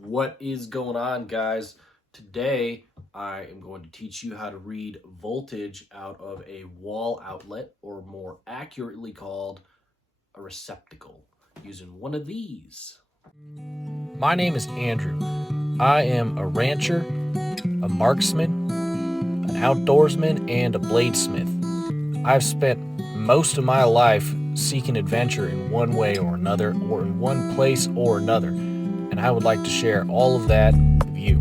What is going on, guys? Today I am going to teach you how to read voltage out of a wall outlet, or more accurately called a receptacle, using one of these. My name is Andrew. I am a rancher, a marksman, an outdoorsman, and a bladesmith. I've spent most of my life seeking adventure in one way or another, or in one place or another, and I would like to share all of that with you.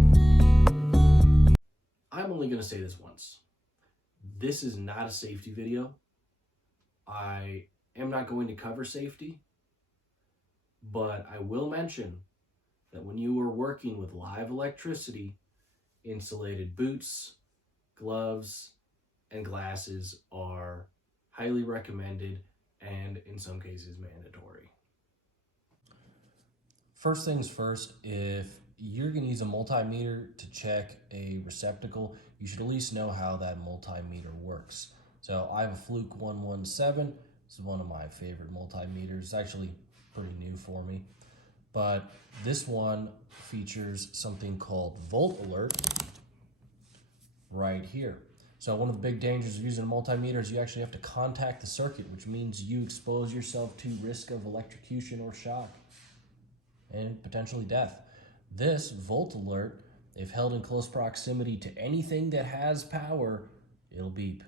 I'm only going to say this once. This is not a safety video. I am not going to cover safety, but I will mention that when you are working with live electricity, insulated boots, gloves, and glasses are highly recommended and in some cases mandatory. First things first, if you're going to use a multimeter to check a receptacle, you should at least know how that multimeter works. So I have a Fluke 117. This is one of my favorite multimeters. It's actually pretty new for me. But this one features something called volt alert right here. So one of the big dangers of using a multimeter is you actually have to contact the circuit, which means you expose yourself to risk of electrocution or shock and potentially death. This volt alert, if held in close proximity to anything that has power, it'll beep.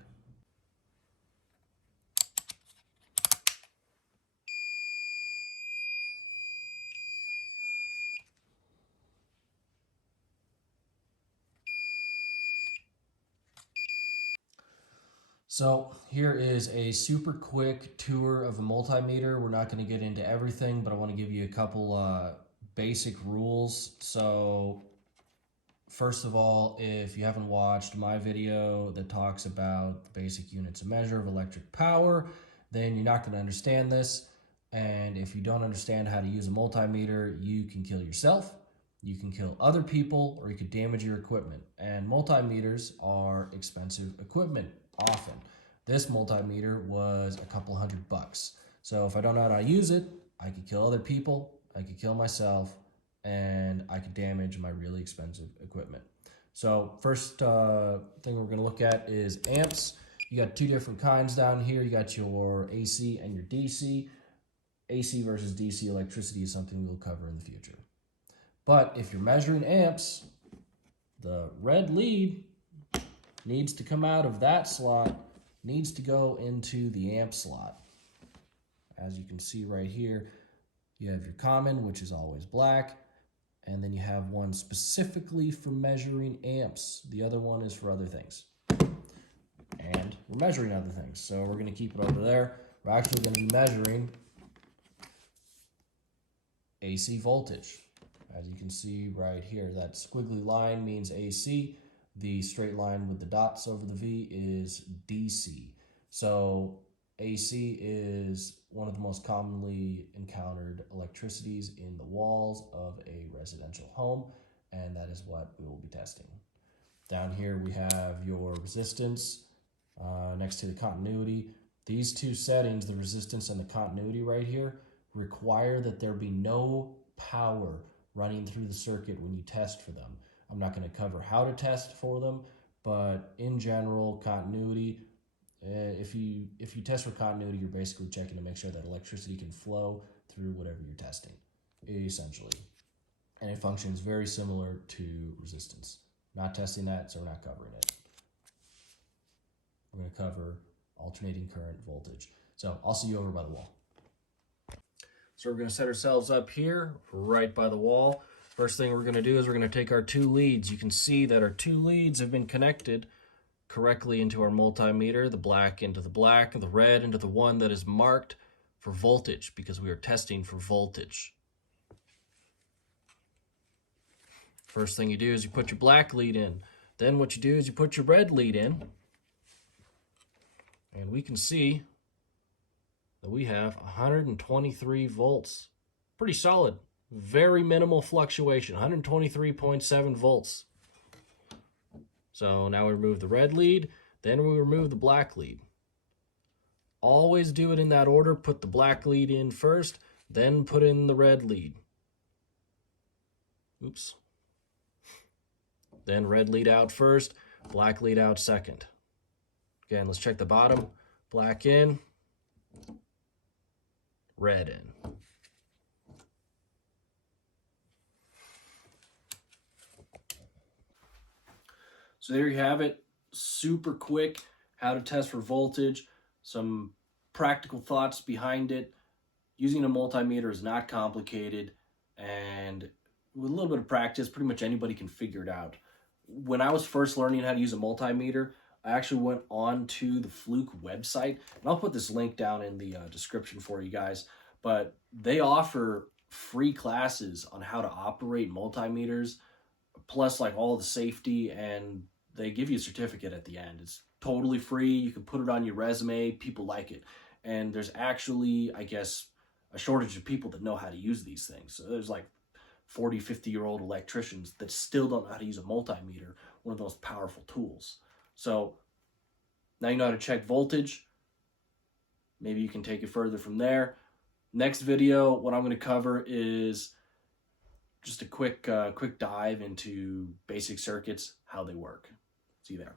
So here is a super quick tour of a multimeter. We're not going to get into everything, but I want to give you a couple basic rules. So first of all, if you haven't watched my video that talks about the basic units of measure of electric power, then you're not going to understand this. And if you don't understand how to use a multimeter, you can kill yourself, you can kill other people, or you could damage your equipment. And multimeters are expensive equipment often. This multimeter was a couple $100. So if I don't know how to use it, I could kill other people, I could kill myself, and I could damage my really expensive equipment. So first thing we're going to look at is amps. You got two different kinds down here. You got your AC and your DC. AC versus DC electricity is something we'll cover in the future. But if you're measuring amps, the red lead needs to come out of that slot, needs to go into the amp slot. As you can see right here, you have your common, which is always black, and then you have one specifically for measuring amps. The other one is for other things. And we're measuring other things, so we're going to keep it over there. We're actually going to be measuring AC voltage. As you can see right here, that squiggly line means AC. The straight line with the dots over the V is DC. So AC is one of the most commonly encountered electricities in the walls of a residential home, and that is what we will be testing. Down here we have your resistance next to the continuity. These two settings, the resistance and the continuity right here, require that there be no power running through the circuit when you test for them. I'm not going to cover how to test for them, but in general, continuity, if you test for continuity, you're basically checking to make sure that electricity can flow through whatever you're testing, essentially. And it functions very similar to resistance. Not testing that, so we're not covering it. We're going to cover alternating current voltage. So I'll see you over by the wall. So we're going to set ourselves up here, right by the wall. First thing we're going to do is we're going to take our two leads. You can see that our two leads have been connected correctly into our multimeter, the black into the black, the red into the one that is marked for voltage, because we are testing for voltage. First thing you do is you put your black lead in. Then what you do is you put your red lead in, and we can see that we have 123 volts. Pretty solid. Very minimal fluctuation, 123.7 volts. So now we remove the red lead, then we remove the black lead. Always do it in that order. Put the black lead in first, then put in the red lead. Oops. Then red lead out first, black lead out second. Again, let's check the bottom. Black in, red in. So there you have it. Super quick, how to test for voltage, some practical thoughts behind it. Using a multimeter is not complicated, and with a little bit of practice, pretty much anybody can figure it out. When I was first learning how to use a multimeter, I actually went on to the Fluke website, and I'll put this link down in the description for you guys, but they offer free classes on how to operate multimeters, plus like all the safety, and they give you a certificate at the end. It's totally free. You can put it on your resume. People like it. And there's actually, I guess, a shortage of people that know how to use these things. So there's like 40, 50-year-old electricians that still don't know how to use a multimeter, one of the most powerful tools. So now you know how to check voltage. Maybe you can take it further from there. Next video, what I'm going to cover is just a quick dive into basic circuits, how they work. See you there.